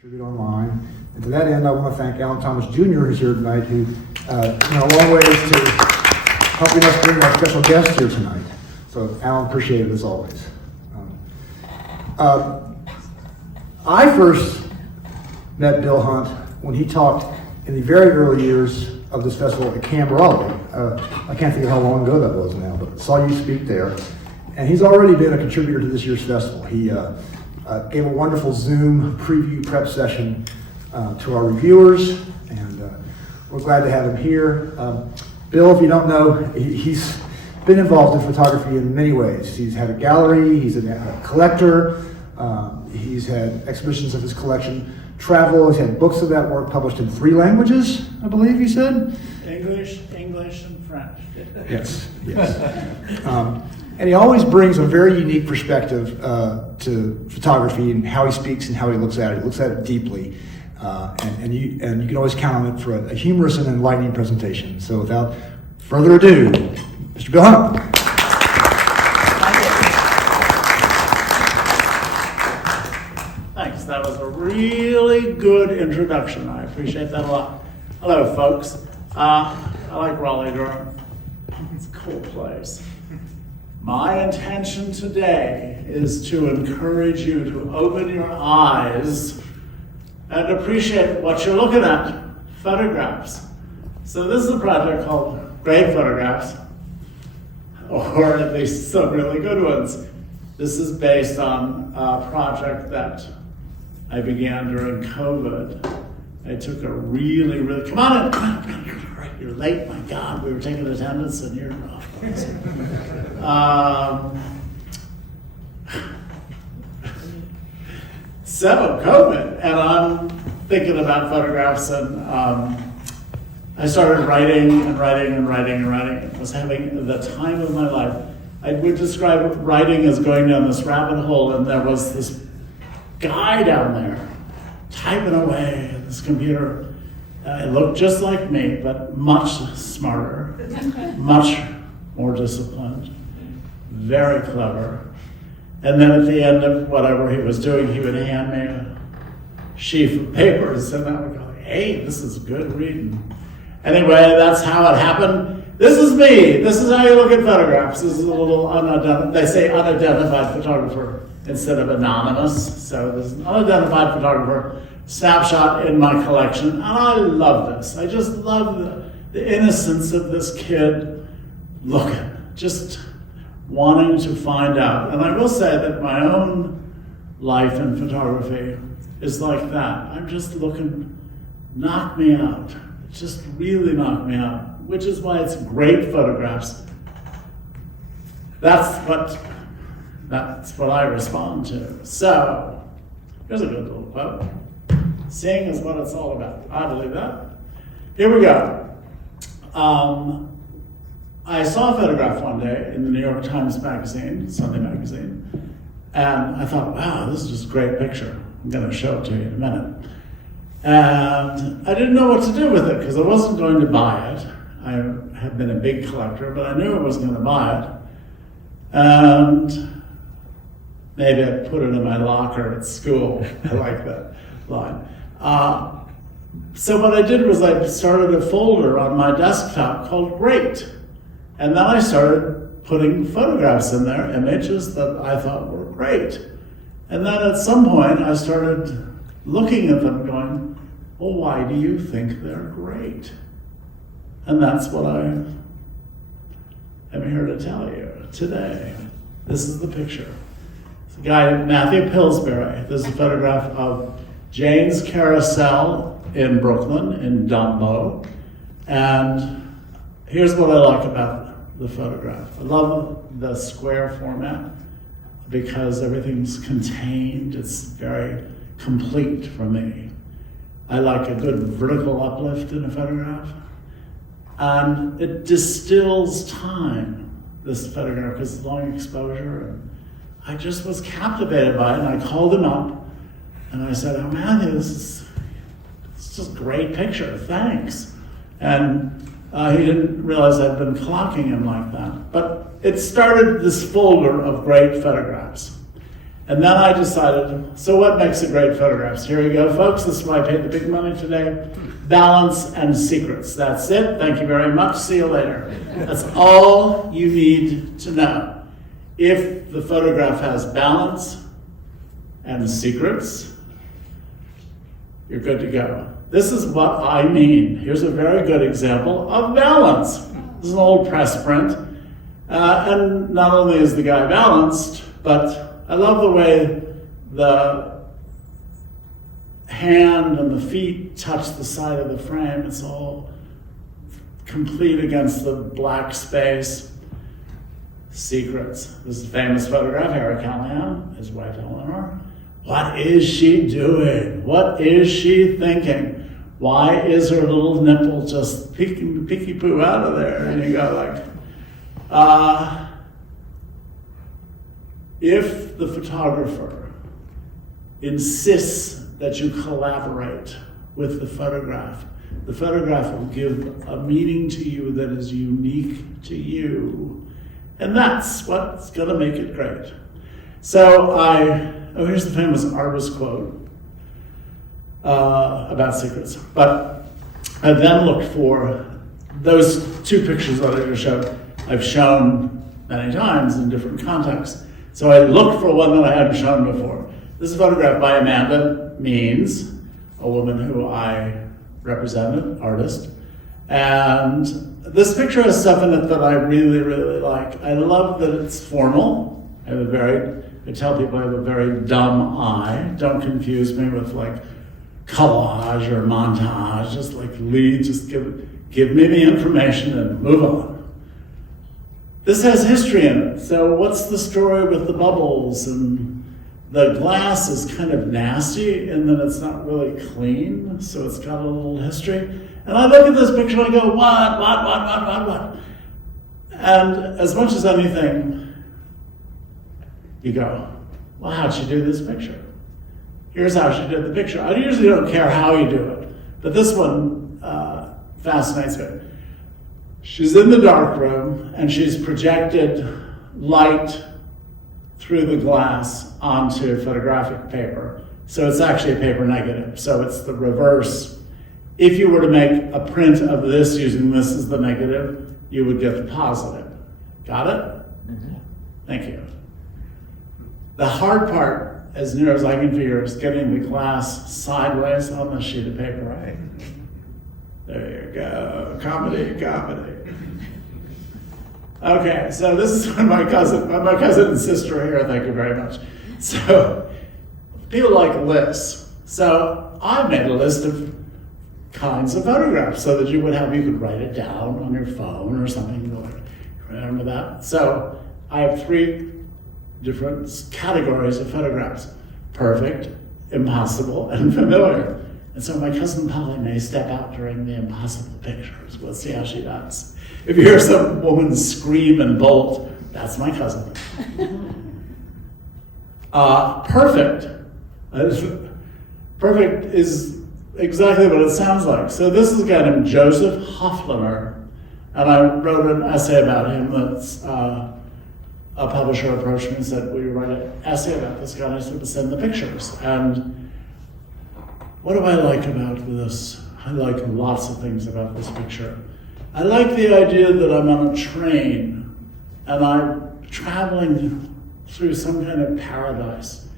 Contribute online. And to that end, I want to thank Alan Thomas Jr., who's here tonight, who went a long ways to helping us bring our special guest here tonight. So, Alan, appreciate it as always. I first met Bill Hunt when he talked in the very early years of this festival at Camp Raleigh. I can't think of how long ago that was now, but saw you speak there. And he's already been a contributor to this year's festival. He gave a wonderful Zoom preview prep session to our reviewers, and we're glad to have him here. Bill, if you don't know, he's been involved in photography in many ways. He's had a gallery, he's a collector, he's had exhibitions of his collection, travel, he's had books of that work published in 3 languages, I believe you said? English, and French. Yes. And he always brings a very unique perspective to photography and how he speaks and how he looks at it. He looks at it deeply, and you can always count on it for a humorous and enlightening presentation. So without further ado, Mr. Bill Hunt. Thanks, that was a really good introduction. I appreciate that a lot. Hello, folks. I like Raleigh-Durham. It's a cool place. My intention today is to encourage you to open your eyes and appreciate what you're looking at, photographs. So this is a project called Great Photographs, or at least some really good ones. This is based on a project that I began during COVID. I took a really, come on in, you're late, my God, we were taking attendance and you're off. So COVID, and I'm thinking about photographs, and I started writing. I was having the time of my life. I would describe writing as going down this rabbit hole, and there was this guy down there typing away at this computer. It looked just like me, but much smarter, much more disciplined, very clever. And then at the end of whatever he was doing, he would hand me a sheaf of papers, and I would go, hey, this is good reading. Anyway, that's how it happened. This is me. This is how you look at photographs. This is a little they say unidentified photographer instead of anonymous. So this is an unidentified photographer snapshot in my collection, and I love this. I just love the innocence of this kid looking, just wanting to find out. And I will say that my own life in photography is like that. I'm just looking, knock me out. Just really knock me out, which is why it's great photographs. That's what I respond to. So, here's a good little quote. Seeing is what it's all about. I believe that. Here we go. I saw a photograph one day in the New York Times Magazine, Sunday magazine, and I thought, wow, this is just a great picture. I'm going to show it to you in a minute. And I didn't know what to do with it because I wasn't going to buy it. I have been a big collector, but I knew I wasn't going to buy it. And maybe I put it in my locker at school. I like that line. So what I did was I started a folder on my desktop called Great. And then I started putting photographs in there, images that I thought were great. And then at some point I started looking at them going, well, why do you think they're great? And that's what I am here to tell you today. This is the picture. It's a guy, Matthew Pillsbury. This is a photograph of Jane's Carousel in Brooklyn, in Dumbo. And here's what I like about the photograph. I love the square format because everything's contained. It's very complete for me. I like a good vertical uplift in a photograph. And it distills time, this photograph, because it's long exposure. And I just was captivated by it, and I called him up, and I said, oh, Matthew, this is just a great picture, thanks. And he didn't realize I'd been clocking him like that. But it started this folder of great photographs. And then I decided, so what makes a great photograph? So here we go, folks. This is why I paid the big money today. Balance and secrets. That's it. Thank you very much. See you later. That's all you need to know. If the photograph has balance and secrets, you're good to go. This is what I mean. Here's a very good example of balance. This is an old press print. And not only is the guy balanced, but I love the way the hand and the feet touch the side of the frame. It's all complete against the black space. Secrets. This is a famous photograph, Harry Callahan, his wife Eleanor. What is she doing? What is she thinking? Why is her little nipple just peeking peeky-poo out of there? And you go like, if the photographer insists that you collaborate with the photograph will give a meaning to you that is unique to you. And that's what's gonna make it great. So here's the famous artist quote about secrets. But I then looked for those two pictures that I just showed. I've shown many times in different contexts. So I looked for one that I hadn't shown before. This is a photograph by Amanda Means, a woman who I represented, artist. And this picture has stuff in it that I really, really like. I love that it's formal. I tell people I have a very dumb eye. Don't confuse me with like collage or montage. Just like just give me the information and move on. This has history in it. So what's the story with the bubbles? And the glass is kind of nasty in that it's not really clean. So it's got a little history. And I look at this picture and I go, what? And as much as anything, you go, well, how'd she do this picture? Here's how she did the picture. I usually don't care how you do it, but this one fascinates me. She's in the dark room and she's projected light through the glass onto photographic paper. So it's actually a paper negative. So it's the reverse. If you were to make a print of this using this as the negative, you would get the positive. Got it? Mm-hmm. Thank you. The hard part, as near as I can figure, is getting the glass sideways on the sheet of paper. Right. There you go. Comedy. Okay, so this is my cousin and sister are here. Thank you very much. So people like lists. So I made a list of kinds of photographs so that you could write it down on your phone or something. Like, remember that? So I have 3 different categories of photographs: perfect, impossible, and familiar. And so my cousin Polly may step out during the impossible pictures. We'll see how she does. If you hear some woman scream and bolt, that's my cousin. Perfect. Perfect is exactly what it sounds like. So this is a guy named Joseph Hofflener, and I wrote an essay about him. That's a publisher approached me and said, will you write an essay about this guy? And I said, send the pictures. And what do I like about this? I like lots of things about this picture. I like the idea that I'm on a train and I'm traveling through some kind of paradise.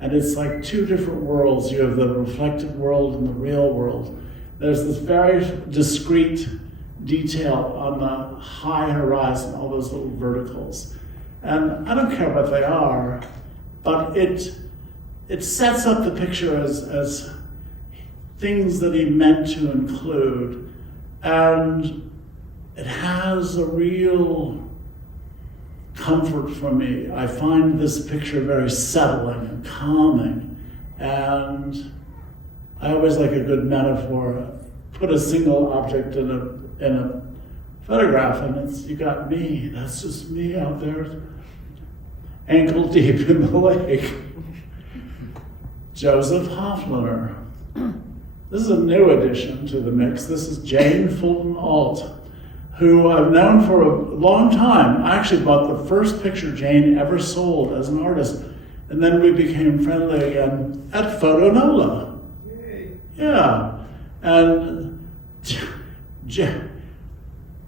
And it's like 2 different worlds. You have the reflected world and the real world. There's this very discrete detail on the high horizon, all those little verticals. And I don't care what they are, but it sets up the picture as things that he meant to include. And it has a real comfort for me. I find this picture very settling and calming. And I always like a good metaphor. Put a single object in a photograph and you got me. That's just me out there, ankle deep in the lake. Joseph Hofflener. This is a new addition to the mix. This is Jane Fulton Alt, who I've known for a long time. I actually bought the first picture Jane ever sold as an artist And then we became friendly again at Photo Nola. Yeah. And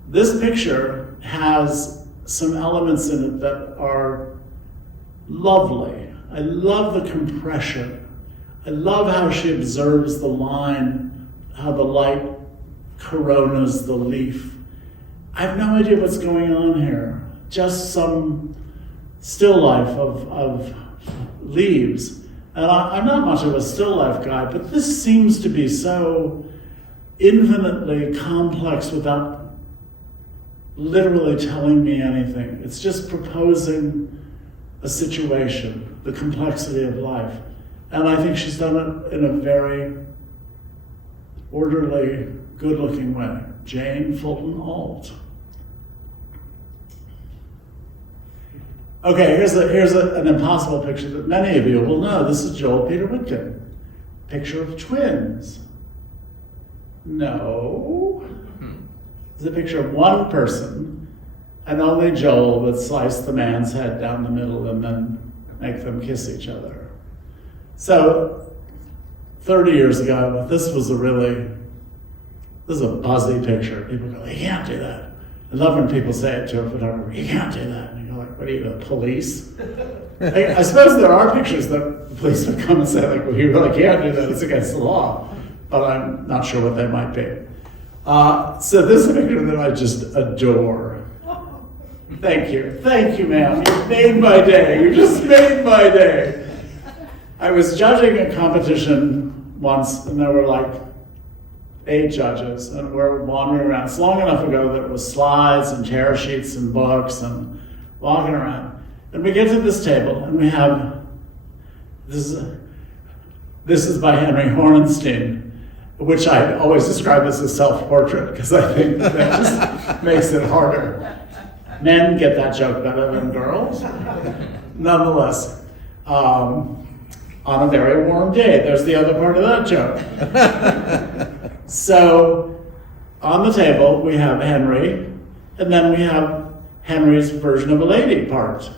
this picture has some elements in it that are lovely. I love the compression. I love how she observes the line, how the light coronas the leaf. I have no idea what's going on here. Just some still life of leaves. And I'm not much of a still life guy, but this seems to be so infinitely complex without literally telling me anything. It's just proposing a situation, the complexity of life. And I think she's done it in a very orderly, good-looking way. Jane Fulton Ault. Okay, here's an impossible picture that many of you will know. This is Joel Peter Witkin. Picture of twins. No. It's a picture of one person, and only Joel would slice the man's head down the middle and then make them kiss each other. So, 30 years ago, this is a buzzy picture. People go, you can't do that. I love when people say it to a photographer, you can't do that. And you go like, what are you, the police? I suppose there are pictures that the police would come and say, like, well, you really can't do that, it's against the law. But I'm not sure what they might be. So this is a picture that I just adore. Thank you, ma'am. You made my day. You just made my day. I was judging a competition once, and there were like 8 judges, and we're wandering around. It's long enough ago that it was slides and tear sheets and books and walking around. And we get to this table, and we have this is by Henry Hornstein, which I always describe as a self-portrait because I think that just makes it harder. Men get that joke better than girls. Nonetheless, on a very warm day, there's the other part of that joke. So on the table, we have Henry, and then we have Henry's version of a lady part,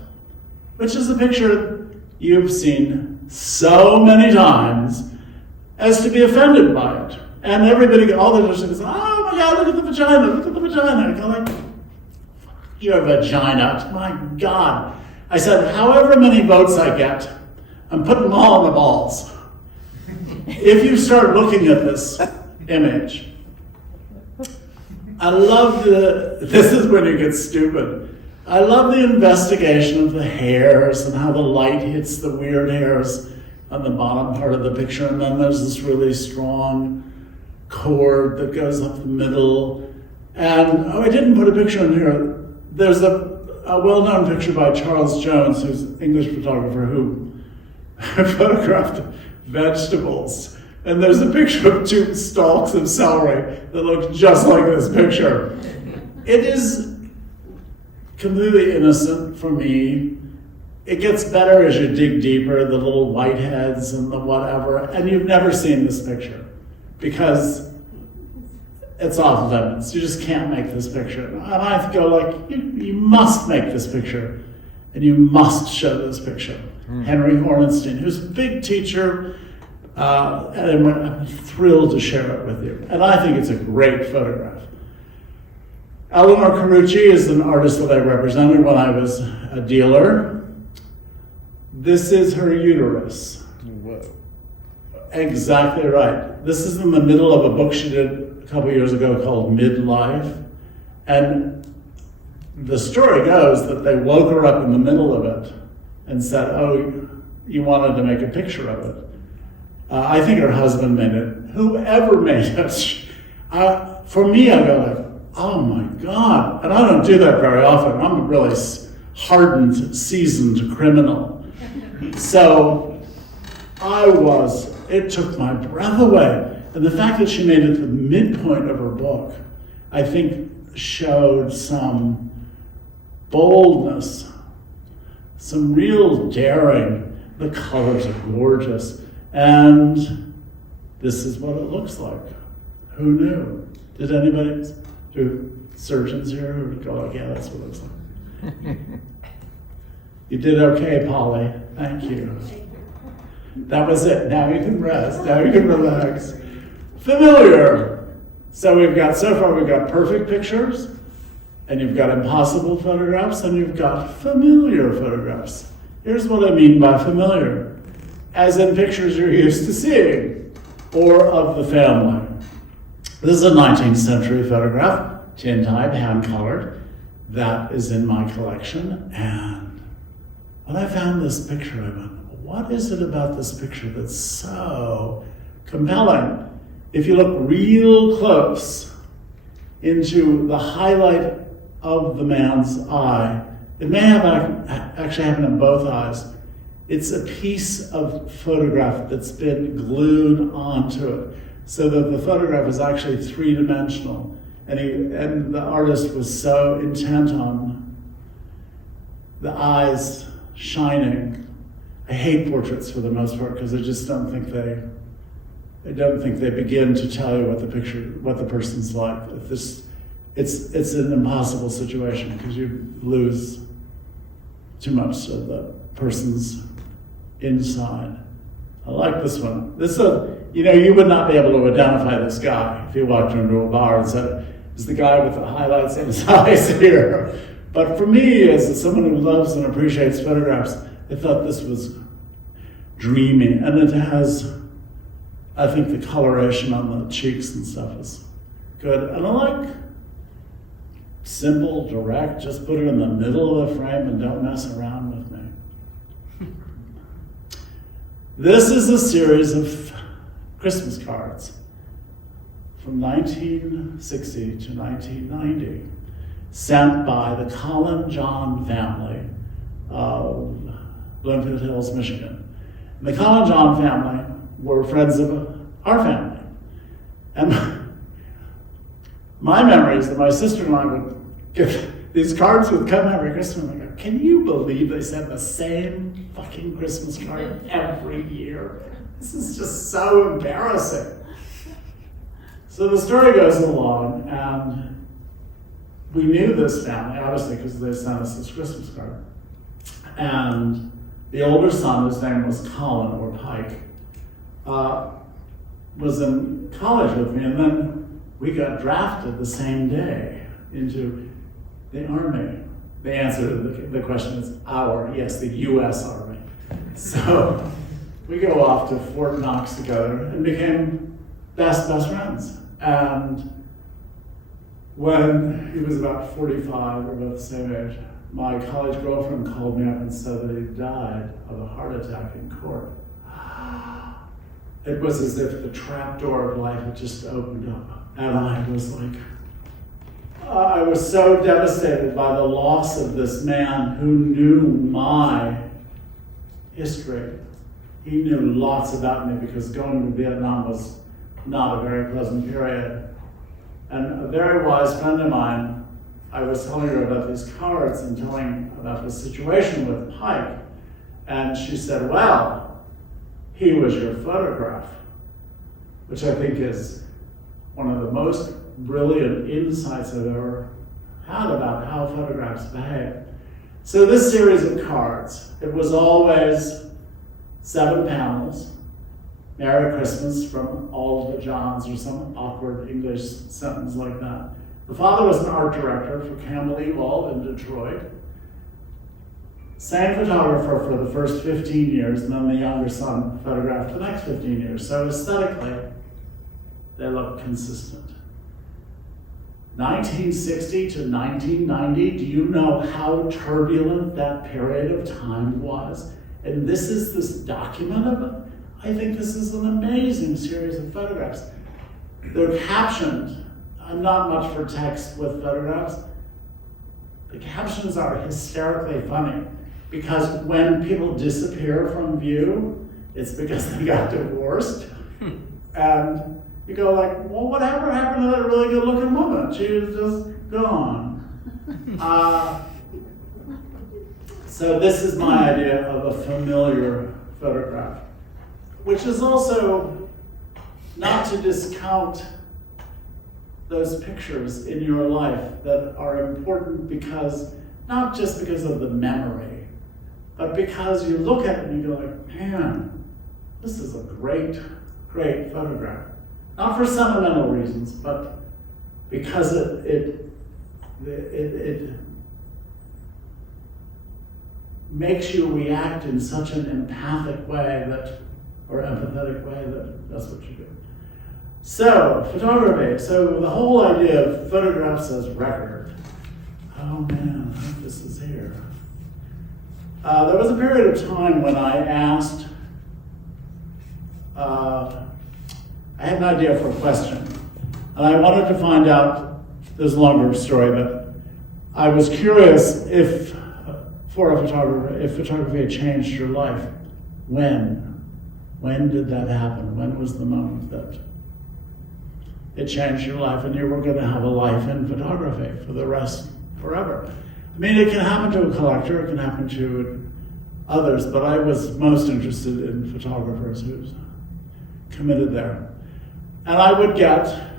which is a picture you've seen so many times as to be offended by it. And everybody, all the judges say, oh my God, look at the vagina, look at the vagina. I go like, your vagina, my God. I said, however many votes I get, I'm putting them all in the balls. If you start looking at this image, I love this is when you get stupid. I love the investigation of the hairs and how the light hits the weird hairs on the bottom part of the picture, and then there's this really strong cord that goes up the middle. And I didn't put a picture in here. There's a well-known picture by Charles Jones, who's an English photographer who photographed vegetables. And there's a picture of 2 stalks of celery that look just like this picture. It is completely innocent for me. It gets better as you dig deeper, the little whiteheads and the whatever, and you've never seen this picture because it's off limits. You just can't make this picture. And I go like, you must make this picture, and you must show this picture. Henry Hornstein, who's a big teacher, and I'm thrilled to share it with you. And I think it's a great photograph. Eleanor Carucci is an artist that I represented when I was a dealer. This is her uterus. Whoa. Exactly right. This is in the middle of a book she did a couple years ago called Midlife. And the story goes that they woke her up in the middle of it and said, oh, you wanted to make a picture of it. I think her husband made it. Whoever made it. For me, I go like, oh my God. And I don't do that very often. I'm a really hardened, seasoned criminal. So it took my breath away. And the fact that she made it the midpoint of her book, I think showed some boldness, some real daring. The colors are gorgeous. And this is what it looks like. Who knew? Did anybody, do surgeons here who go like, yeah, that's what it looks like? You did okay, Polly. Thank you. That was it. Now you can rest. Now you can relax. Familiar. So we've got perfect pictures, and you've got impossible photographs, and you've got familiar photographs. Here's what I mean by familiar. As in pictures you're used to seeing, or of the family. This is a 19th century photograph, tintype, hand-colored. That is in my collection, and when I found this picture, I went, what is it about this picture that's so compelling? If you look real close into the highlight of the man's eye, it may have actually happened in both eyes. It's a piece of photograph that's been glued onto it, so that the photograph is actually three-dimensional. And the artist was so intent on the eyes shining. I hate portraits for the most part because I just don't think they begin to tell you what the person's like. It's an impossible situation because you lose too much of the person's inside. I like this one. You would not be able to identify this guy if you walked into a bar and said, "Is the guy with the highlights in his eyes here?" But for me, as someone who loves and appreciates photographs, I thought this was dreamy, and it has, I think the coloration on the cheeks and stuff is good. And I like simple, direct, just put it in the middle of the frame and don't mess around with me. This is a series of Christmas cards from 1960 to 1990, sent by the Colin John family of Bloomfield Hills, Michigan. And the Colin John family were friends of our family. And my memory is that my sister and I would give these cards would come every Christmas. And I go, can you believe they send the same fucking Christmas card every year? This is just so embarrassing. So the story goes along, and we knew this family, obviously, because they sent us this Christmas card. And the older son, his name was Colin, or Pike, was in college with me, and then we got drafted the same day into the Army. The answer to the question is the U.S. Army. So we go off to Fort Knox together and became best friends. And when he was about 45, we're about the same age, my college girlfriend called me up and said that he died of a heart attack in court. It was as if the trapdoor of life had just opened up. And I was like, I was so devastated by the loss of this man who knew my history. He knew lots about me because going to Vietnam was not a very pleasant period. And a very wise friend of mine, I was telling her about these cards and telling about the situation with Pike. And she said, well, he was your photograph, which I think is one of the most brilliant insights I've ever had about how photographs behave. So this series of cards, it was always 7 panels, Merry Christmas from all the Johns, or some awkward English sentence like that. The father was an art director for Campbell Ewald in Detroit. Same photographer for the first 15 years, and then the younger son photographed the next 15 years. So aesthetically, they look consistent. 1960 to 1990, do you know how turbulent that period of time was? And this is this document of it. I think this is an amazing series of photographs. They're captioned. I'm not much for text with photographs. The captions are hysterically funny because when people disappear from view, it's because they got divorced. And you go like, well, whatever happened to that really good looking woman? She was just gone. So this is my idea of a familiar photograph, which is also not to discount those pictures in your life that are important because, not just because of the memory, but because you look at it and you go like, man, this is a great, great photograph. Not for sentimental reasons, but because it makes you react in such an empathic way or empathetic way that's what you do. So, photography. So the whole idea of photographs as record. Oh man, I hope this is here. There was a period of time when I asked, I had an idea for a question, and I wanted to find out, this is a longer story, but I was curious if photography had changed your life. When? When did that happen? When was the moment that it changed your life and you were going to have a life in photography for the rest, forever? I mean, it can happen to a collector, it can happen to others, but I was most interested in photographers who's committed there. And I would get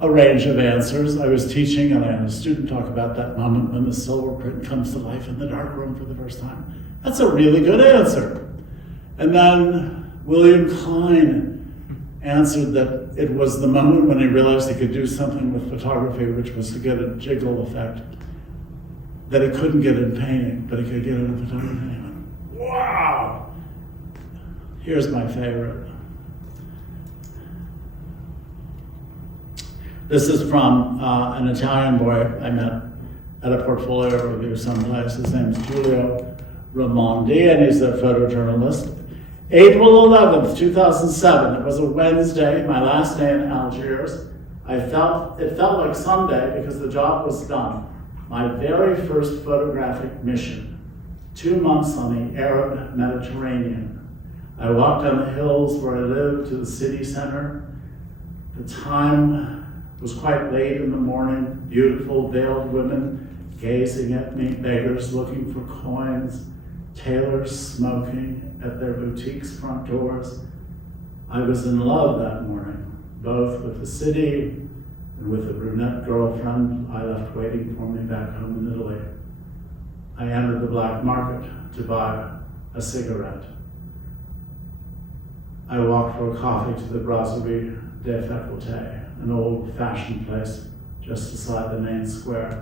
a range of answers. I was teaching and I had a student talk about that moment when the silver print comes to life in the darkroom for the first time. That's a really good answer. And then William Klein answered that it was the moment when he realized he could do something with photography, which was to get a jiggle effect that he couldn't get in painting, but he could get it in photography. And I went, wow! Here's my favorite. This is from an Italian boy I met at a portfolio review someplace. His name's Giulio Raimondi, and he's a photojournalist. April 11th, 2007. It was a Wednesday, my last day in Algiers. It felt like Sunday because the job was done. My very first photographic mission, 2 months on the Arab Mediterranean. I walked down the hills where I lived to the city center. The time was quite late in the morning, beautiful veiled women gazing at me, beggars looking for coins, tailors smoking at their boutiques' front doors. I was in love that morning, both with the city and with the brunette girlfriend I left waiting for me back home in Italy. I entered the black market to buy a cigarette. I walked for a coffee to the Brasserie des Facultés, an old-fashioned place just beside the main square.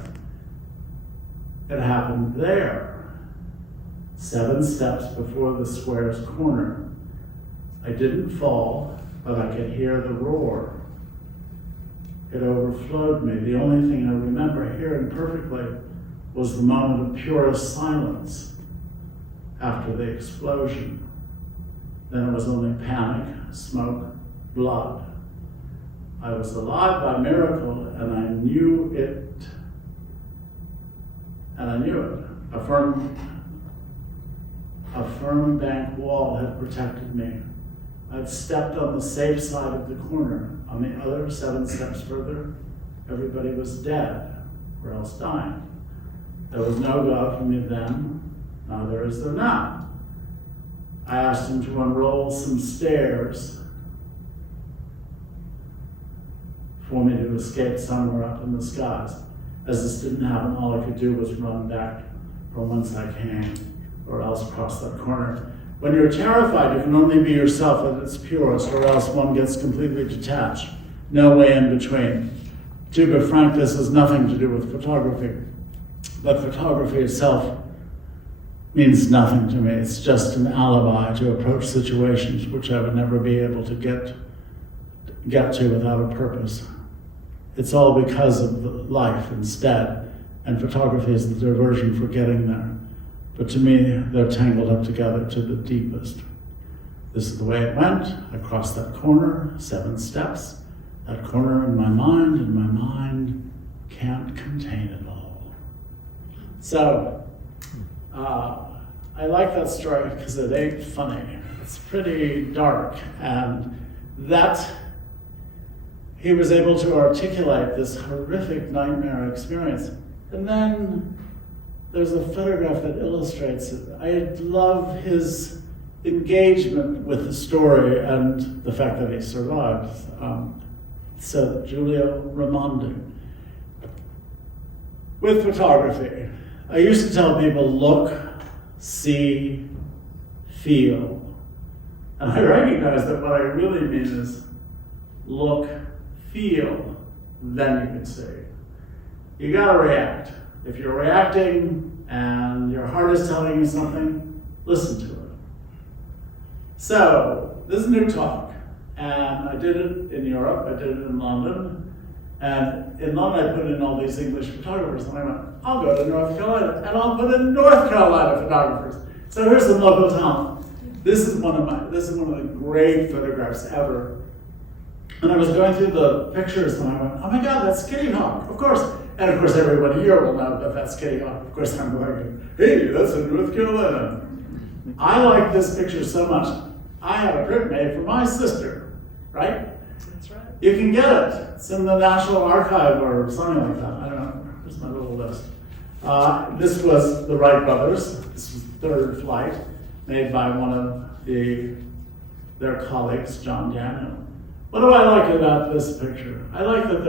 It happened there, 7 steps before the square's corner. I didn't fall, but I could hear the roar. It overflowed me. The only thing I remember hearing perfectly was the moment of purest silence after the explosion. Then it was only panic, smoke, blood. I was alive by miracle, and I knew it. And I knew it. A firm bank wall had protected me. I'd stepped on the safe side of the corner. On the other 7 steps further, everybody was dead, or else dying. There was no God for me then, neither is there now. I asked him to unroll some stairs for me to escape somewhere up in the skies. As this didn't happen, all I could do was run back from whence I came, or else cross that corner. When you're terrified, you can only be yourself at its purest, or else one gets completely detached. No way in between. To be frank, this has nothing to do with photography, but photography itself means nothing to me. It's just an alibi to approach situations which I would never be able to get to without a purpose. It's all because of life instead, and photography is the diversion for getting there. But to me, they're tangled up together to the deepest. This is the way it went. I crossed that corner, 7 steps. That corner in my mind, and my mind can't contain it all. So, I like that story because it ain't funny. It's pretty dark, and that he was able to articulate this horrific nightmare experience. And then there's a photograph that illustrates it. I love his engagement with the story and the fact that he survived. So Giulio Raimondi. With photography, I used to tell people, look see, feel. And I recognize that what I really mean is look, feel, then you can see. You gotta react. If you're reacting and your heart is telling you something, listen to it. So, this is a new talk, and I did it in Europe, I did it in London, and in London I put in all these English photographers, and I went, I'll go to North Carolina, and I'll put in North Carolina photographers. So here's some local talent. This is one of the great photographs ever. And I was going through the pictures and I went, oh my God, that's Kitty Hawk, of course. And of course everybody here will know that that's Kitty Hawk. Of course I'm going, hey, that's in North Carolina. I like this picture so much, I have a print made for my sister, right? That's right. You can get it. It's in the National Archive or something like that. I don't know. Here's my little list. This was the Wright brothers. This was third flight, made by one of their colleagues, John Daniel. What do I like about this picture? I like that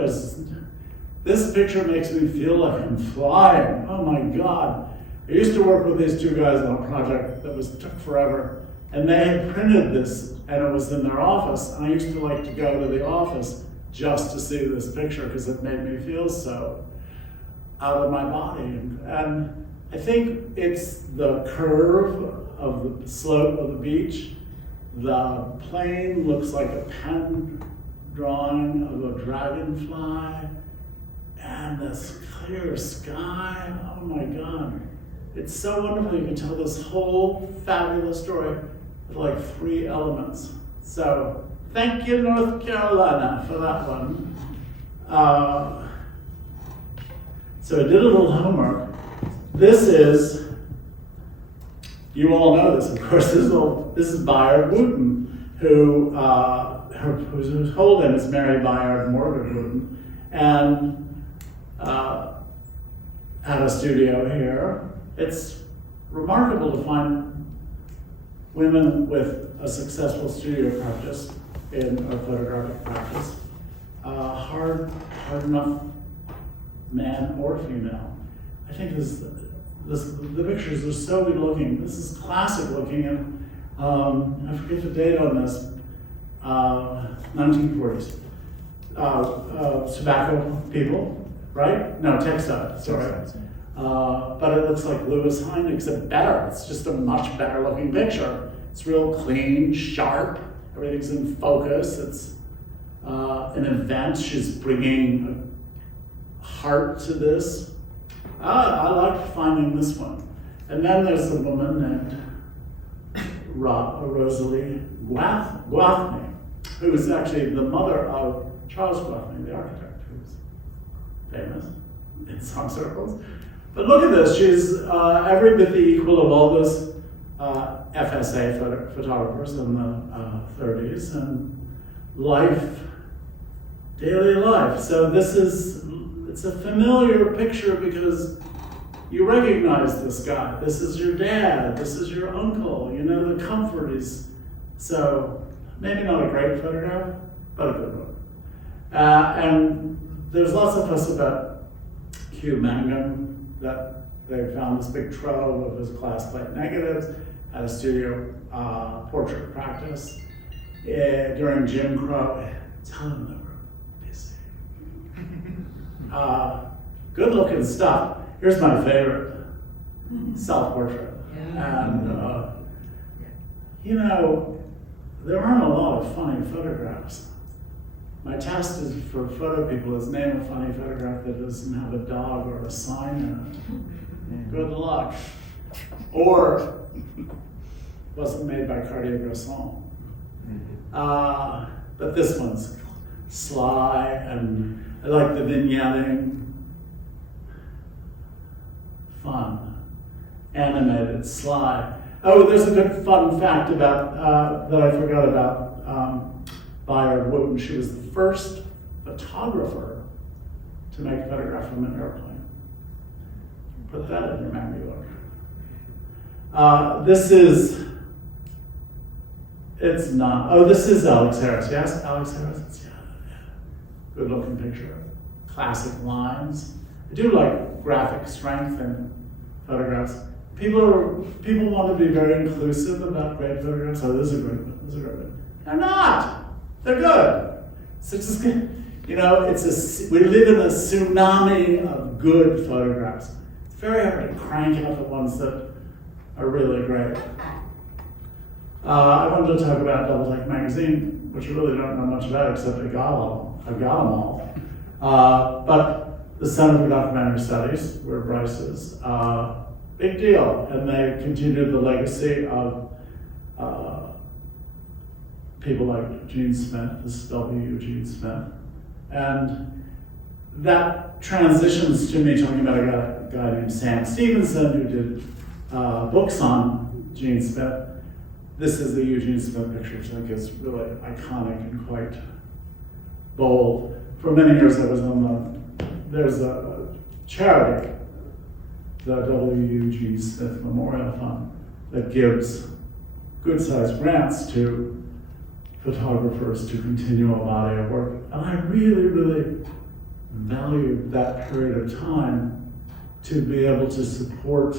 this picture makes me feel like I'm flying. Oh my God. I used to work with these two guys on a project that took forever, and they had printed this, and it was in their office, and I used to like to go to the office just to see this picture because it made me feel so out of my body. And I think it's the curve of the slope of the beach. The plane looks like a pen drawing of a dragonfly, and this clear sky. Oh my God. It's so wonderful. You can tell this whole fabulous story with like 3 elements. So thank you, North Carolina, for that one. So I did a little homework. This is, you all know this, of course, this is Bayard Wooten, whose whole name is Mary Bayard Morgan Wooten, and had a studio here. It's remarkable to find women with a successful studio practice in a photographic practice. Hard enough, man or female. I think the pictures are so good looking. This is classic looking, and I forget the date on this, 1940s. Tobacco people, right? No, textile, sorry. But it looks like Louis Hine, except better. It's just a much better looking picture. It's real clean, sharp, everything's in focus. It's an event. She's bringing a heart to this. I like finding this one. And then there's a woman named Rosalie Guathny, who is actually the mother of Charles Guathny, the architect, who's famous in some circles. But look at this, she's every bit the equal of all those FSA photographers in the 30s, and daily life. So it's a familiar picture because you recognize this guy. This is your dad, this is your uncle, you know, the comfort is, so maybe not a great photograph, but a good one. And there's lots of fuss about Hugh Mangum, that they found this big trove of his glass plate negatives at a studio portrait practice during Jim Crow. Tell them they were busy. Good looking stuff. Here's my favorite, self-portrait. And you know, there aren't a lot of funny photographs. My test is for photo people is name a funny photograph that doesn't have a dog or a sign in it. Good luck. Or wasn't made by Cartier-Bresson. But this one's sly, and I like the vignetting. Fun, animated, sly. Oh, there's a good fun fact about that I forgot about Bayard Wooten. She was the first photographer to make a photograph from an airplane. Put that in your memory book. This is Alex Harris. Yes, Alex Harris. Yeah. Good looking picture. Classic lines. I do like graphic strength in photographs. people want to be very inclusive about great photographs. Oh, this is a great one. This is a great one. They're not. They're good. So just, we live in a tsunami of good photographs. It's very hard to crank out the ones that are really great. I wanted to talk about Double Take Magazine, which I really don't know much about except I've got them all. But the Center for Documentary Studies, where Bryce is, big deal. And they continued the legacy of people like Gene Smith, this is W. Gene Smith. And that transitions to me talking about a guy named Sam Stevenson who did books on Gene Smith. This is the Eugene Smith picture, which I think is really iconic and quite bold. For many years I was there's a charity, the W. Gene Smith Memorial Fund, that gives good-sized grants to photographers to continue a body of work. And I really, really valued that period of time to be able to support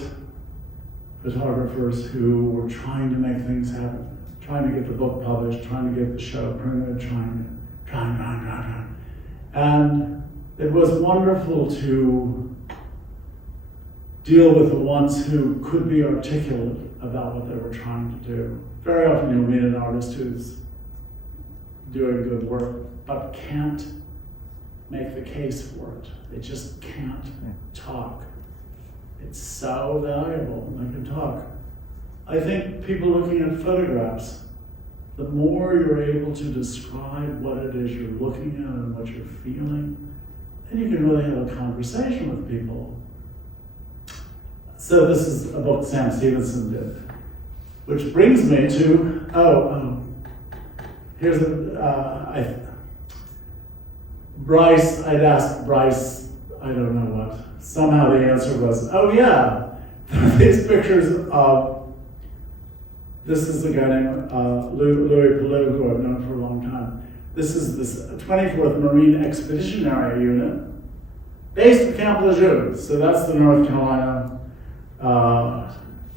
photographers who were trying to make things happen, trying to get the book published, trying to get the show printed, trying. And it was wonderful to deal with the ones who could be articulate about what they were trying to do. Very often you'll meet an artist who's doing good work, but can't make the case for it. They just can't talk. It's so valuable when they can talk. I think people looking at photographs, the more you're able to describe what it is you're looking at and what you're feeling, then you can really have a conversation with people. So this is a book Sam Stevenson did, which brings me to, here's Bryce, I'd asked Bryce, I don't know what. Somehow the answer was, oh yeah, these pictures of, this is a guy named Louis Palou, who I've known for a long time. This is the 24th Marine Expeditionary Unit, based at Camp Lejeune. So that's the North Carolina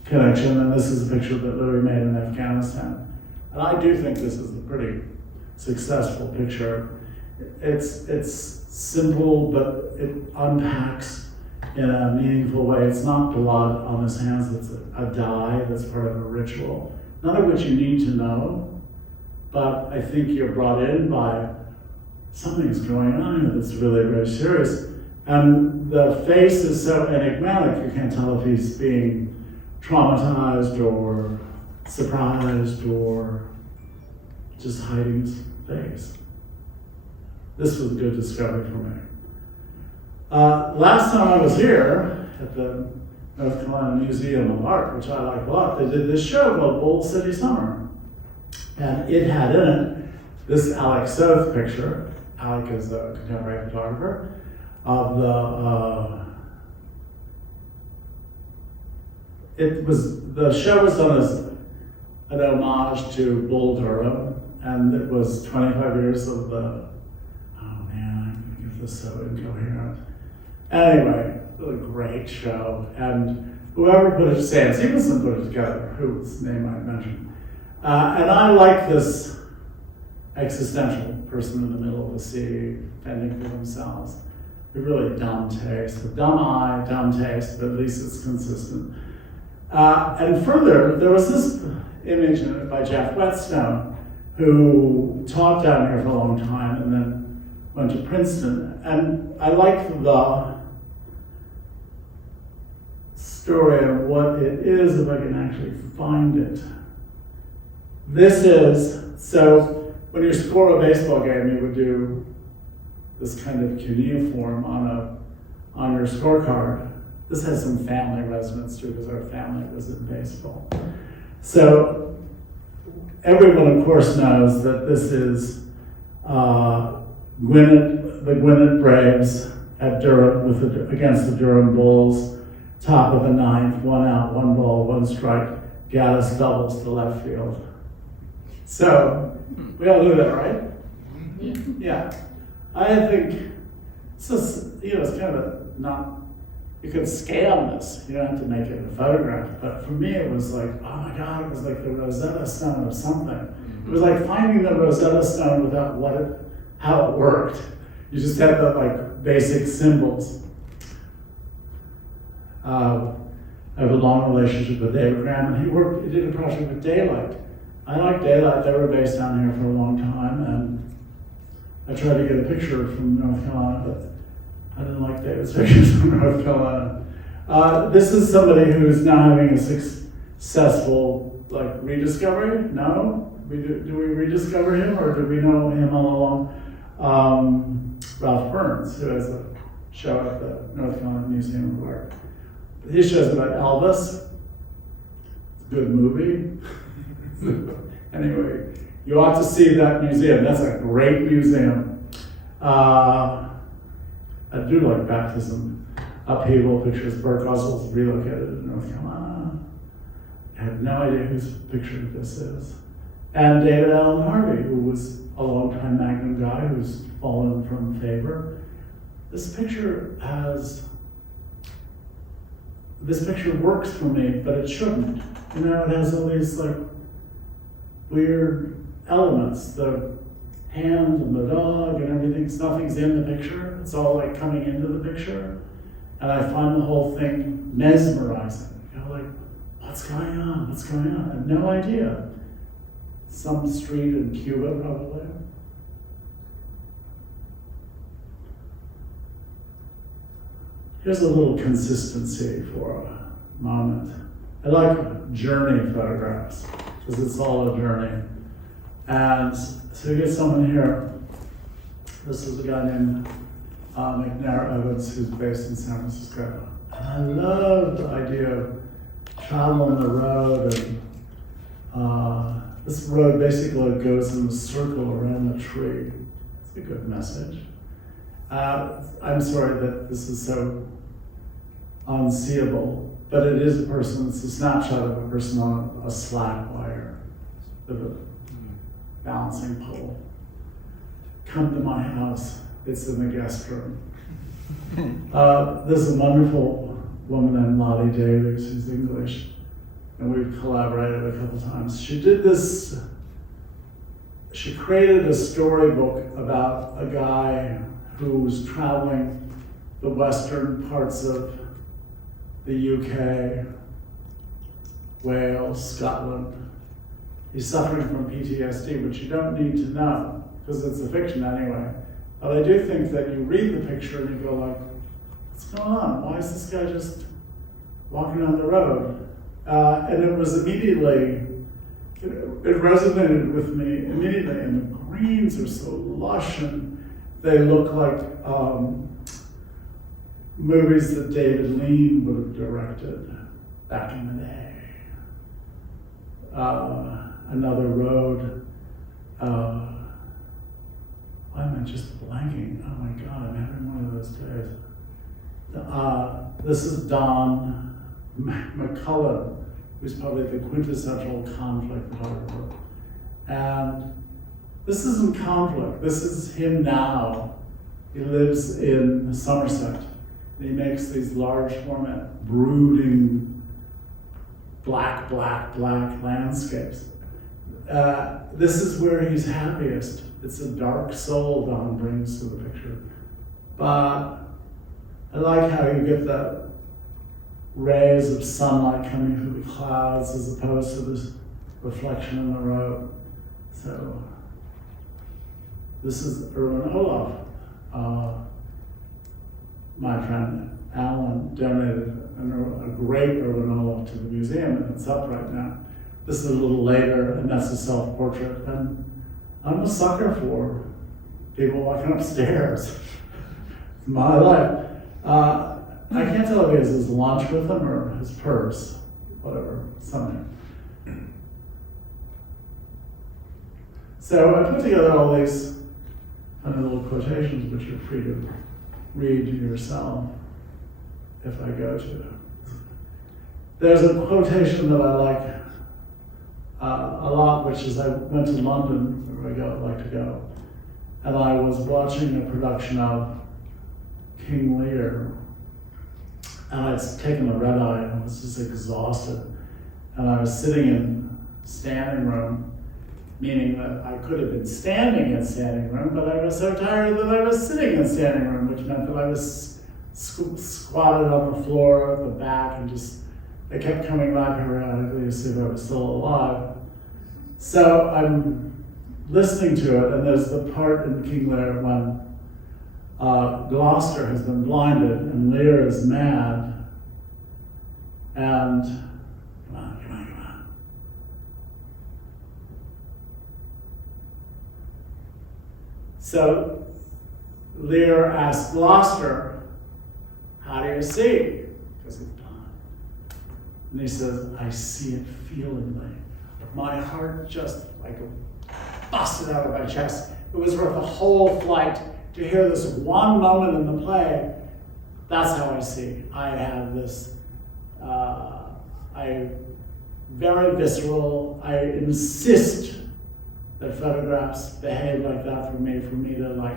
connection, and this is a picture that Louis made in Afghanistan. And I do think this is a pretty successful picture. It's simple, but it unpacks in a meaningful way. It's not blood on his hands, it's a dye that's part of a ritual. None of which you need to know, but I think you're brought in by something's going on here that's really very serious. And the face is so enigmatic, you can't tell if he's being traumatized or surprised or just hiding his face. This was a good discovery for me. Last time I was here at the North Carolina Museum of Art, which I like a lot, they did this show called Old City Summer. And it had in it this Alec Soth picture. Alec is a contemporary photographer of the show was done as an homage to Bull Durham, and it was 25 years of the, oh man, I'm gonna get this so incoherent. Anyway, really great show, and whoever put it, Sam Stevenson put it together, whose name I mentioned. And I like this existential person in the middle of the sea, fending for themselves. A really dumb taste, a dumb eye, dumb taste, but at least it's consistent. And further, there was this image by Jeff Whetstone, who taught down here for a long time and then went to Princeton. And I like the story of what it is, if I can actually find it. This is, so when you score a baseball game, you would do this kind of cuneiform on your scorecard. This has some family resonance too, because our family was in baseball. So everyone, of course, knows that this is the Gwinnett Braves at Durham against the Durham Bulls, top of the ninth, 1 out, 1 ball, 1 strike. Gaddis doubles to left field. So we all do that, right? Yeah. I think it's just, it's kind of not you can scale this. You don't have to make it a photograph. But for me, it was like, oh my God, it was like the Rosetta Stone of something. It was like finding the Rosetta Stone without how it worked. You just had the like basic symbols. I have a long relationship with David Graham, and he did a project with Daylight. I like Daylight. They were based down here for a long time, and I tried to get a picture from North Carolina, but I didn't like David's pictures from North Carolina. This is somebody who's now having a successful like rediscovery. No, do we rediscover him, or do we know him all along? Ralph Burns, who has a show at the North Carolina Museum of Art. He shows about Elvis. It's a good movie. Anyway, you ought to see that museum. That's a great museum. I do like baptism, upheaval pictures. Burke Oswald's relocated to North Carolina. I have no idea whose picture this is. And David Allen Harvey, who was a longtime Magnum guy who's fallen from favor. This picture works for me, but it shouldn't. You know, it has all these like weird elements, the hand and the dog and everything. Nothing's in the picture. It's all like coming into the picture. And I find the whole thing mesmerizing. You know, like, what's going on? What's going on? I have no idea. Some street in Cuba, probably. Here's a little consistency for a moment. I like journey photographs because it's all a journey. And so you get someone here. This is a guy named McNair Evans who's based in San Francisco. And I love the idea of travel on the road. And this road basically goes in a circle around the tree. It's a good message. I'm sorry that this is so unseeable, but it is a person, it's a snapshot of a person on a slack wire with a balancing pole. Come to my house, it's in the guest room. There's a wonderful woman named Lottie Davies who's English, and we've collaborated a couple times. She created a storybook about a guy who was traveling the western parts of the UK, Wales, Scotland. He's suffering from PTSD, which you don't need to know, because it's a fiction anyway. But I do think that you read the picture and you go like, what's going on? Why is this guy just walking on the road? And it was immediately, it resonated with me immediately, and the greens are so lush, and they look like movies that David Lean would have directed back in the day. Another road. Why am I just blanking? Oh my God, I'm having one of those days. This is Don McCullough, who's probably the quintessential conflict photographer. And this isn't conflict, this is him now. He lives in Somerset. And he makes these large format, brooding, black landscapes. This is where he's happiest. It's a dark soul Don brings to the picture. But I like how you get that rays of sunlight coming through the clouds as opposed to this reflection in the road. So this is Erwin Olaf. My friend Alan donated a great Erwin Olaf to the museum, and it's up right now. This is a little later, and that's a self-portrait. And I'm a sucker for people walking upstairs. It's my life. I can't tell if he has his lunch with him or his purse, whatever, something. So I put together all these kind of little quotations, which you're free to read yourself if I go to them. There's a quotation that I like a lot, which is I went to London, where I like to go, and I was watching a production of King Lear, and I'd taken a red eye and was just exhausted. And I was sitting in standing room, meaning that I could have been standing in standing room, but I was so tired that I was sitting in standing room, which meant that I was squatted on the floor at the back and just, they kept coming back periodically to see if I was still alive. So I'm listening to it, and there's the part in King Lear when Gloucester has been blinded and Lear is mad, and come on. So Lear asks Gloucester, how do you see? Because he's blind. And he says, I see it feelingly. My heart just like busted out of my chest. It was worth a whole flight to hear this one moment in the play. That's how I see. I have this, very visceral, I insist that photographs behave like that for me to like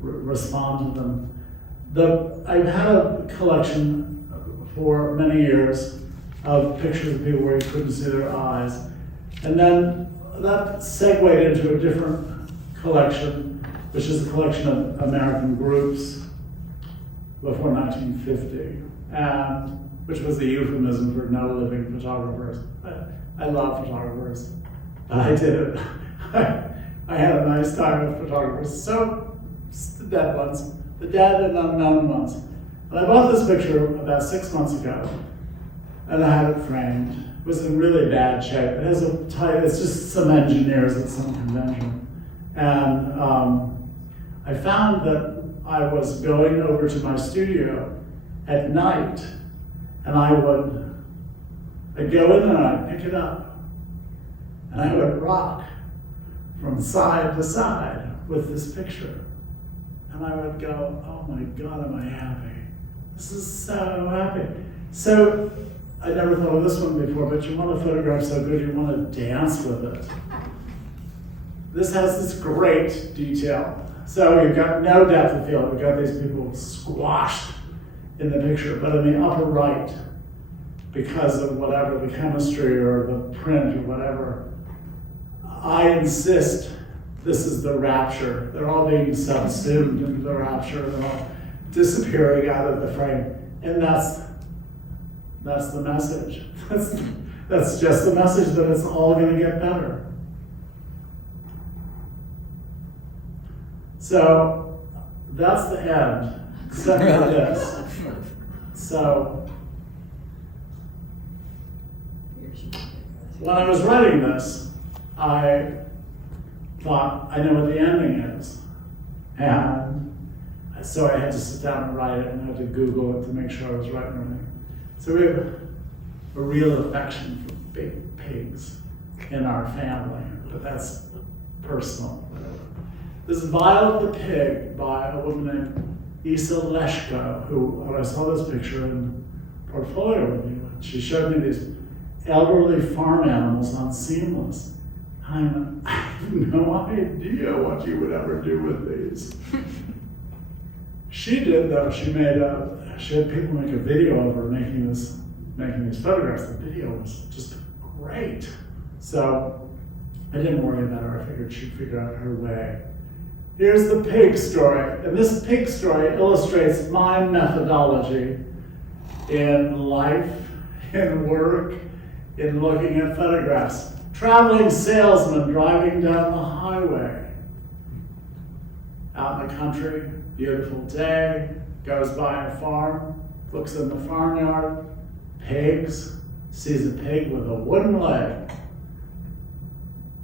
respond to them. I've had a collection for many years of pictures of people where you couldn't see their eyes. And then that segued into a different collection, which is a collection of American groups before 1950, and which was a euphemism for no living photographers. I love photographers, but I did it. I had a nice time with photographers, so the dead ones, the dead and unknown ones. And I bought this picture about 6 months ago, and I had it framed. It was in really bad shape. It has it's just some engineers at some convention. And I found that I was going over to my studio at night, and I'd go in and I'd pick it up, and I would rock from side to side with this picture. And I would go, oh my God, am I happy? This is so happy. So I never thought of this one before, but you want a photograph so good, you want to dance with it. This has this great detail. So you've got no depth of field. You've got these people squashed in the picture, but in the upper right, because of whatever the chemistry or the print or whatever, I insist this is the rapture. They're all being subsumed into the rapture. They're all disappearing out of the frame. And that's the message. That's just the message that it's all going to get better. So that's the end, except for this. So when I was writing this, I thought, I know what the ending is. And so I had to sit down and write it, and I had to Google it to make sure I was writing everything. So we have a real affection for big pigs in our family, but that's personal. This Violet the Pig by a woman named Isa Leshko, who, when I saw this picture in portfolio review, she showed me these elderly farm animals on Seamless. I have no idea what you would ever do with these. She did, though. She had people make a video of her making these photographs. The video was just great. So I didn't worry about her. I figured she'd figure out her way. Here's the pig story. And this pig story illustrates my methodology in life, in work, in looking at photographs. Traveling salesman driving down the highway. Out in the country, beautiful day, goes by a farm, looks in the farmyard, pigs, sees a pig with a wooden leg,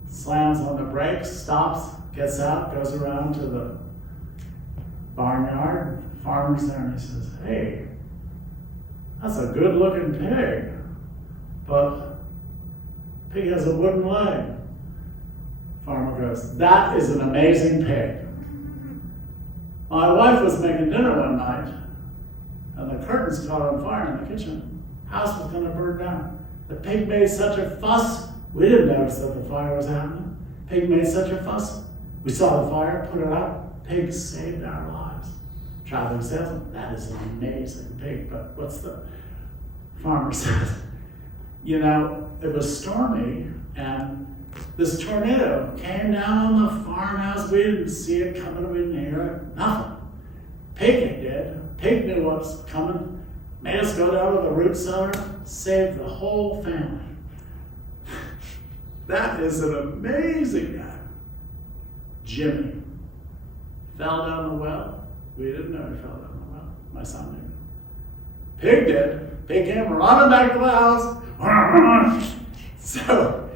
slams on the brakes, stops, gets out, goes around to the barnyard, farmer's there, and he says, hey, that's a good looking pig, but pig has a wooden leg. Farmer goes, that is an amazing pig. My wife was making dinner one night, and the curtains caught on fire in the kitchen. House was going to burn down. The pig made such a fuss. We didn't notice that the fire was happening. Pig made such a fuss. We saw the fire, put it out. Pig saved our lives. traveling salesman, that is an amazing pig, but what's the farmer says? You know, it was stormy, and this tornado came down on the farmhouse. We didn't see it coming, we didn't hear it, nothing. Pig did. Pig knew what was coming, made us go down to the root cellar, saved the whole family. That is an amazing guy. Jimmy fell down the well. We didn't know he fell down the well. My son did. Pig did. Pig came running back to the house. So,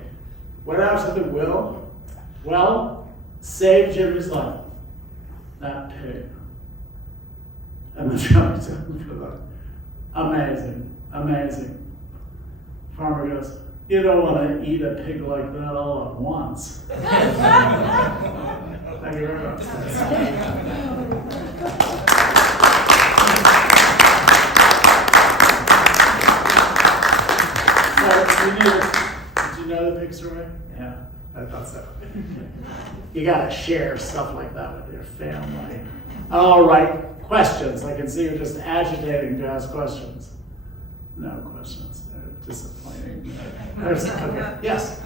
what happened to Will? Well, saved Jimmy's life. That pig. And the family took him for that. Amazing. Amazing. Farmer goes, you don't want to eat a pig like that all at once. Thank you very much. Did you know the pig story? Yeah, I thought so. You gotta share stuff like that with your family. All right, questions. I can see you're just agitating to ask questions. No questions. They're disappointing. Okay. Yes.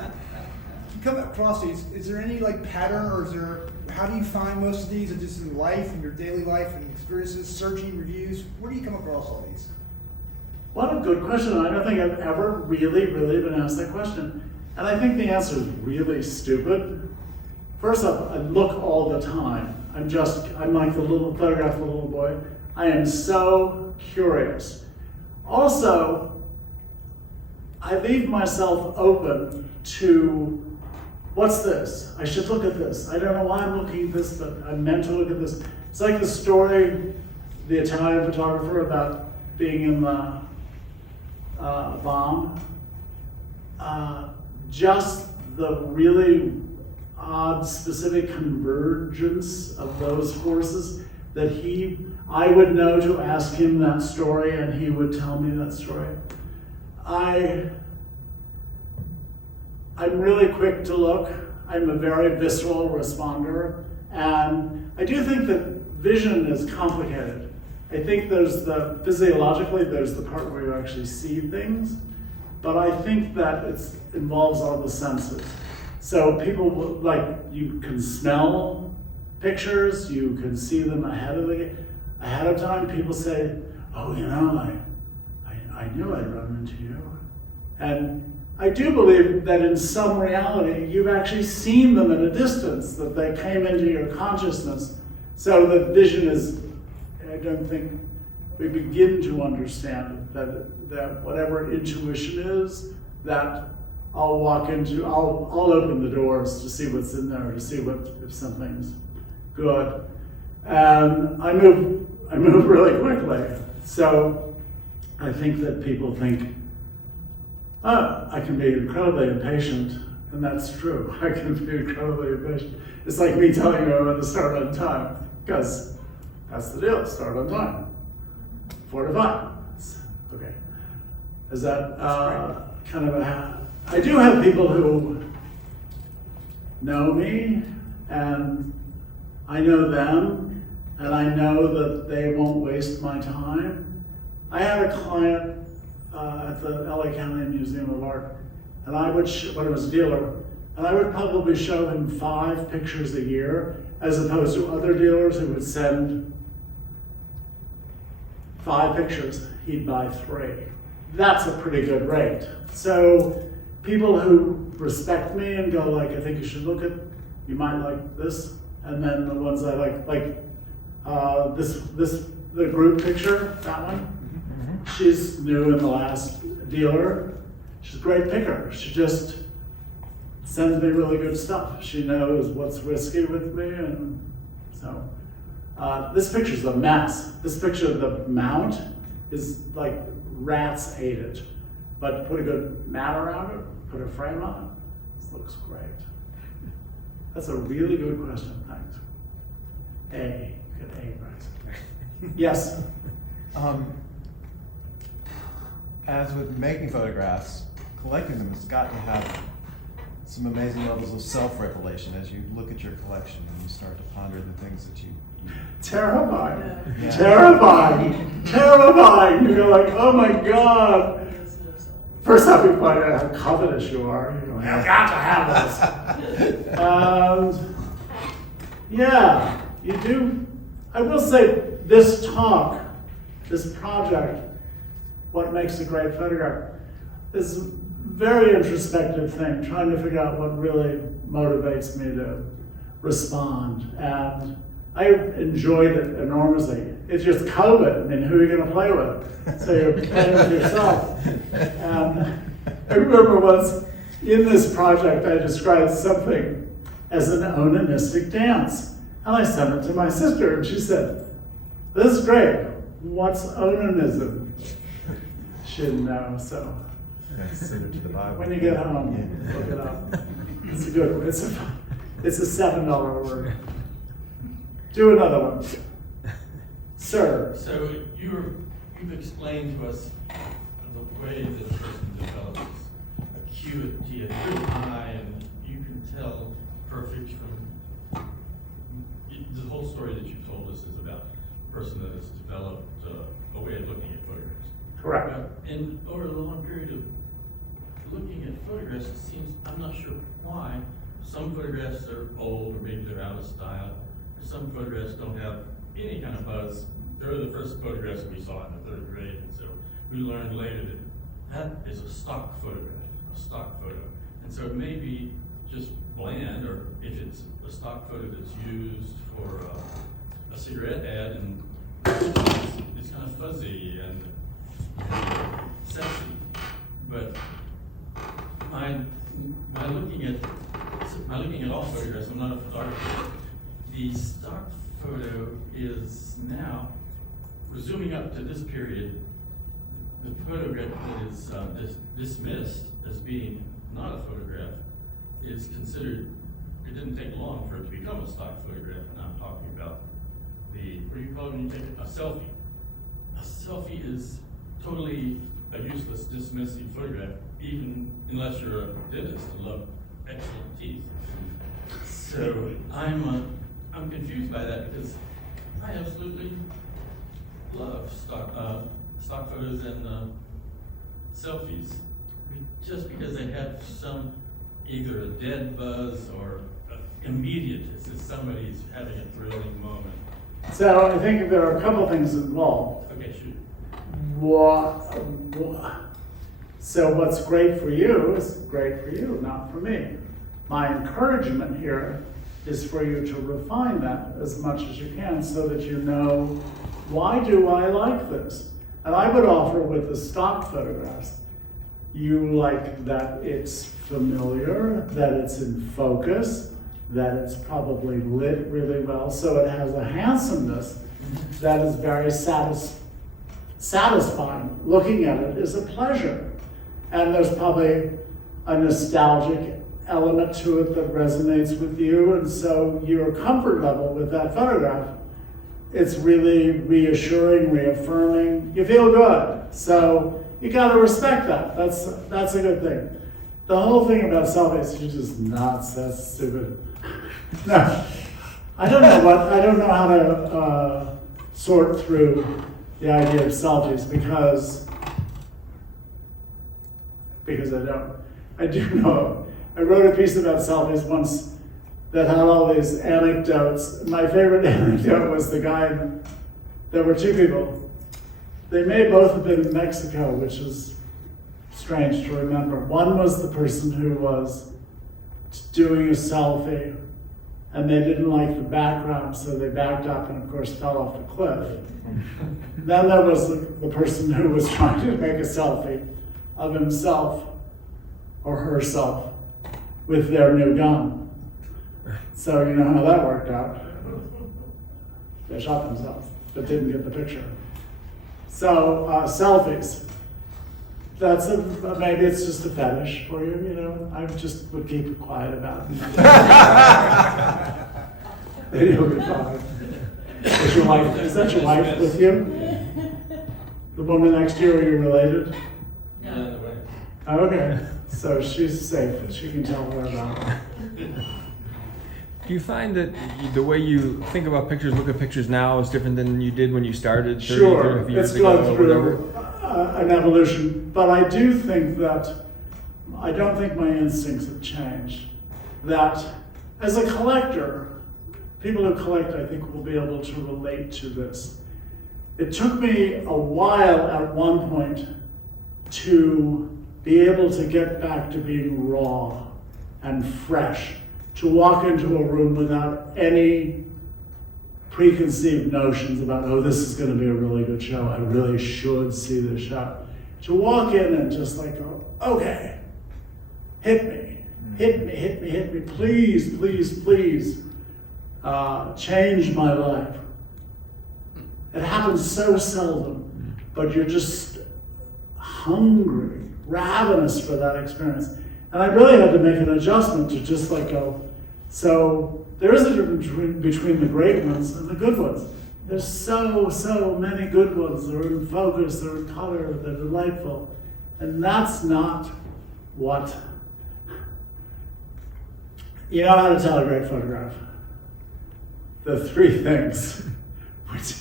You come across these, is there any like pattern, or is there, how do you find most of these? Are just in life, in your daily life and experiences, searching reviews? Where do you come across all these? What a good question. I don't think I've ever really been asked that question. And I think the answer is really stupid. First off, I look all the time. I'm like the little photograph of the little boy. I am so curious. Also, I leave myself open to, what's this? I should look at this. I don't know why I'm looking at this, but I'm meant to look at this. It's like the story, the Italian photographer, about being in the bomb. Just the really odd, specific convergence of those forces that I would know to ask him that story, and he would tell me that story. I'm really quick to look. I'm a very visceral responder, and I do think that vision is complicated. I think physiologically, there's the part where you actually see things, but I think that it involves all the senses. So people, you can smell pictures, you can see them ahead of time. People say, oh, I knew I'd run into you. And I do believe that in some reality, you've actually seen them at a distance, that they came into your consciousness. So the vision is, I don't think we begin to understand that whatever intuition is, that I'll open the doors to see what's in there, to see if something's good. And I move really quickly. So I think that people think, oh, I can be incredibly impatient, and that's true. I can be incredibly impatient. It's like me telling you I'm going to start on time, because that's the deal, start on time. 4 to 5. Okay. Is that kind of I do have people who know me, and I know them, and I know that they won't waste my time. I had a client at the LA County Museum of Art, and I would, when I was a dealer, and I would probably show him 5 pictures a year, as opposed to other dealers who would send 5 pictures, he'd buy 3. That's a pretty good rate. So people who respect me and go like, I think you should look at, you might like this, and then the ones I like the group picture, that one. She's new in the last dealer. She's a great picker. She just sends me really good stuff. She knows what's risky with me, and so this picture's a mess. This picture of the mount is like rats ate it, but put a good mat around it, put a frame on it. This looks great. That's a really good question. Thanks. A. Good A, right? Yes. As with making photographs, collecting them has got to have some amazing levels of self-revelation as you look at your collection and you start to ponder the things that you Terrifying. Yeah. Terrifying. Terrifying. You go like, oh my God. First time you find out how covetous you are, you go, I've got to have this. Yeah, you do. I will say this talk, this project, what makes a great photograph, is a very introspective thing, trying to figure out what really motivates me to respond. And I enjoyed it enormously. It's just COVID. I mean, who are you going to play with? So you're playing with yourself. I remember once in this project, I described something as an onanistic dance. And I sent it to my sister, and she said, this is great. What's onanism? She didn't know, so. Yeah, similar to the Bible. When you get home, look it up. It's a good one. It's a $7 word. Do another one. Sir. So you've explained to us the way that a person develops acuity at your eye, and you can tell perfect from the whole story that you told us is about a person that has developed a way of looking at photographs. Correct. And over the long period of looking at photographs, it seems, I'm not sure why, some photographs are old or maybe they're out of style. Some photographs don't have any kind of buzz. They're the first photographs we saw in the 3rd grade, and so we learned later that that is a stock photograph, a stock photo. And so it may be just bland, or if it's a stock photo that's used for a cigarette ad, and it's kind of fuzzy and sexy. But by looking at all photographs, I'm not a photographer. The stock photo is now, we're zooming up to this period, the photograph that is dismissed as being not a photograph is considered, it didn't take long for it to become a stock photograph, and I'm talking about what do you call it when you take a selfie? A selfie is totally a useless, dismissive photograph, even unless you're a dentist and love excellent teeth. So I'm confused by that because I absolutely love stock photos and selfies, just because they have some either a dead buzz or immediate. It's as somebody's having a thrilling moment. So I think there are a couple things involved. Okay, shoot. So what's great for you is great for you, not for me. My encouragement here is for you to refine that as much as you can so that you know, why do I like this? And I would offer with the stock photographs, you like that it's familiar, that it's in focus, that it's probably lit really well, so it has a handsomeness that is very satisfying. Looking at it is a pleasure. And there's probably a nostalgic element to it that resonates with you, and so your comfort level with that photograph, it's really reassuring, reaffirming. You feel good. So you gotta respect that. That's a good thing. The whole thing about selfies, you're just nuts, that's stupid. No, I don't know how to sort through the idea of selfies because I do know. I wrote a piece about selfies once that had all these anecdotes. My favorite anecdote was the guy, there were 2 people. They may both have been in Mexico, which is strange to remember. One was the person who was doing a selfie, and they didn't like the background, so they backed up and of course fell off the cliff. Then there was the person who was trying to make a selfie of himself or herself with their new gun. So you know how that worked out. They shot themselves, but didn't get the picture. So selfies. That's maybe it's just a fetish for you, you know. I just would keep it quiet about it. Then you'll get fine. Is that your wife with you? The woman next to you, are you related? No. Okay, so she's safe. She can tell her about it. Do you find that the way you think about pictures, look at pictures now, is different than you did when you started 30, Sure, 35 years it's ago gone or through whatever? an evolution, but I do think that, I don't think my instincts have changed. That as a collector, people who collect, I think, will be able to relate to this. It took me a while at one point to be able to get back to being raw and fresh, to walk into a room without any preconceived notions about, oh, this is going to be a really good show. I really should see this show. To walk in and just like go, okay, hit me, hit me, hit me, hit me, please, please, please, change my life. It happens so seldom, but you're just hungry, ravenous for that experience. And I really had to make an adjustment to just like go, so there is a difference between the great ones and the good ones. There's so many good ones. They're in focus, they're in color, they're delightful. And that's not what, you know how to tell a great photograph. The three things, which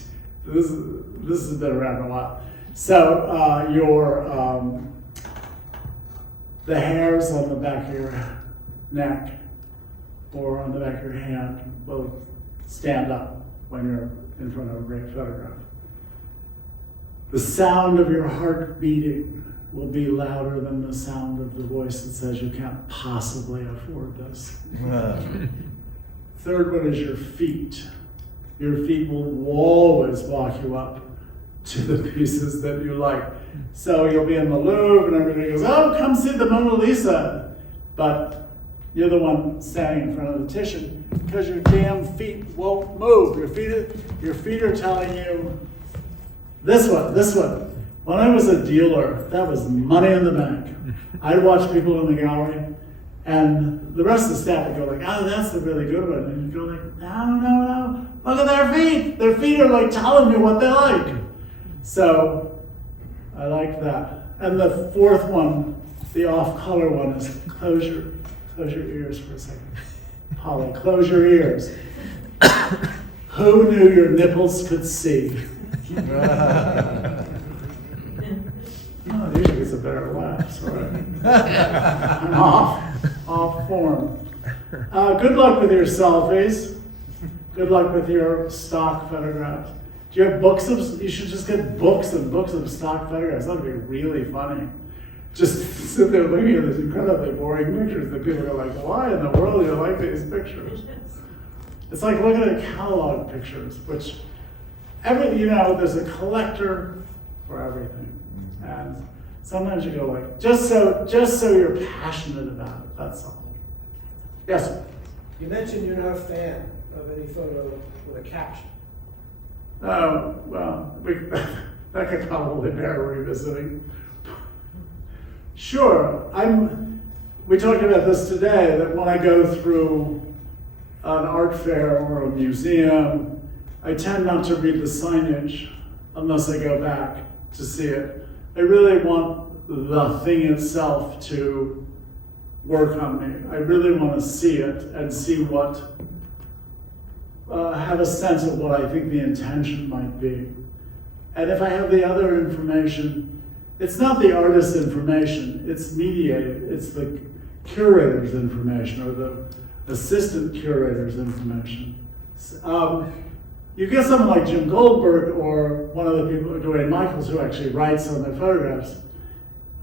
this has been around a while. So the hairs on the back of your neck or on the back of your hand will stand up when you're in front of a great photograph. The sound of your heart beating will be louder than the sound of the voice that says you can't possibly afford this. Third one is your feet. Your feet will always walk you up to the pieces that you like. So you'll be in the Louvre and everybody goes, oh, come see the Mona Lisa. But you're the one standing in front of the Titian because your damn feet won't move. Your feet are telling you, this one, this one. When I was a dealer, that was money in the bank. I'd watch people in the gallery and the rest of the staff would go like, oh, that's the really good one. And you'd go like, no. Look at their feet. Their feet are like telling me what they like. So I like that. And the fourth one, the off-color one, is close your ears for a second. Polly, close your ears. Who knew your nipples could see? Oh, usually it's a better laugh, sorry. I'm off form. Good luck with your selfies. Good luck with your stock photographs. Do you have books of, you should just get books and books of stock photographs. That would be really funny. Just sit there looking at these incredibly boring pictures that people are like, why in the world do you like these pictures? It's like looking at catalog pictures, which there's a collector for everything. And sometimes you go like, just so you're passionate about it, that's all. Yes, sir. You mentioned you're not a fan of any photo with a caption. Oh, well, that could probably bear revisiting. Sure, we talked about this today, that when I go through an art fair or a museum, I tend not to read the signage unless I go back to see it. I really want the thing itself to work on me. I really want to see it and see have a sense of what I think the intention might be. And if I have the other information, it's not the artist's information, it's mediated, it's the curator's information or the assistant curator's information. You get someone like Jim Goldberg or one of the people, Dwayne Michaels, who actually writes on their photographs.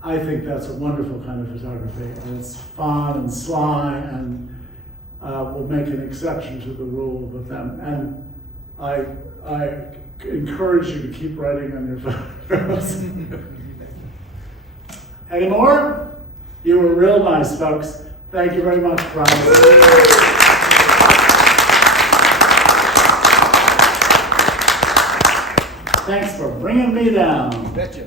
I think that's a wonderful kind of photography. And it's fun and sly and will make an exception to the rule with them. And I encourage you to keep writing on your photographs. Any more? You were real nice, folks. Thank you very much, Brian. Thanks for bringing me down. Betcha.